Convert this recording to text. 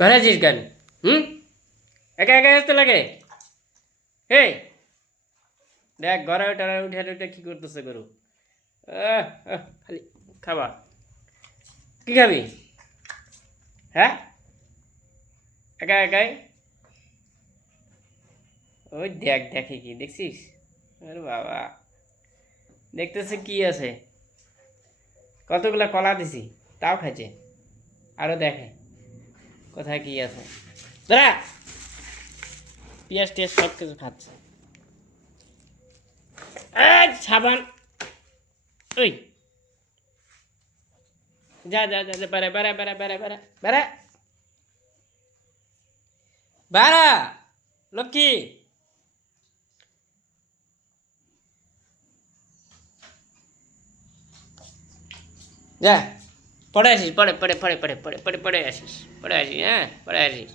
ঘরে আছিস কেন? হুম, একা একা আসতে লাগে। হে দেখ ঘরে উঠে উঠে উঠে কি করতেছে গরু। খালি খাবা, কি খাবি? হ্যাঁ, একা একাই। ওই দেখ, দেখে কি দেখছিস? আরে বাবা, দেখতেছে কি আছে, কতগুলা কলা দিছি তাও খাইছে। আরো দেখে কোথায় কি আছে। দাঁড়া, পিঁয়াজ টিয়াজ সব কিছু খাচ্ছে। সাবান, ওই যা যা যা যা, বেড়া বেড়া বেড়া বেড়া বেড়া বেড়া বেড়া, লক্ষ্মী। যা পড়ে আসিস, পড়ে পড়ে পড়ে পড়ে পড়ে পড়ে পড়ে আসিস, পড়ে আসিস, হ্যাঁ পড়ে আসিস।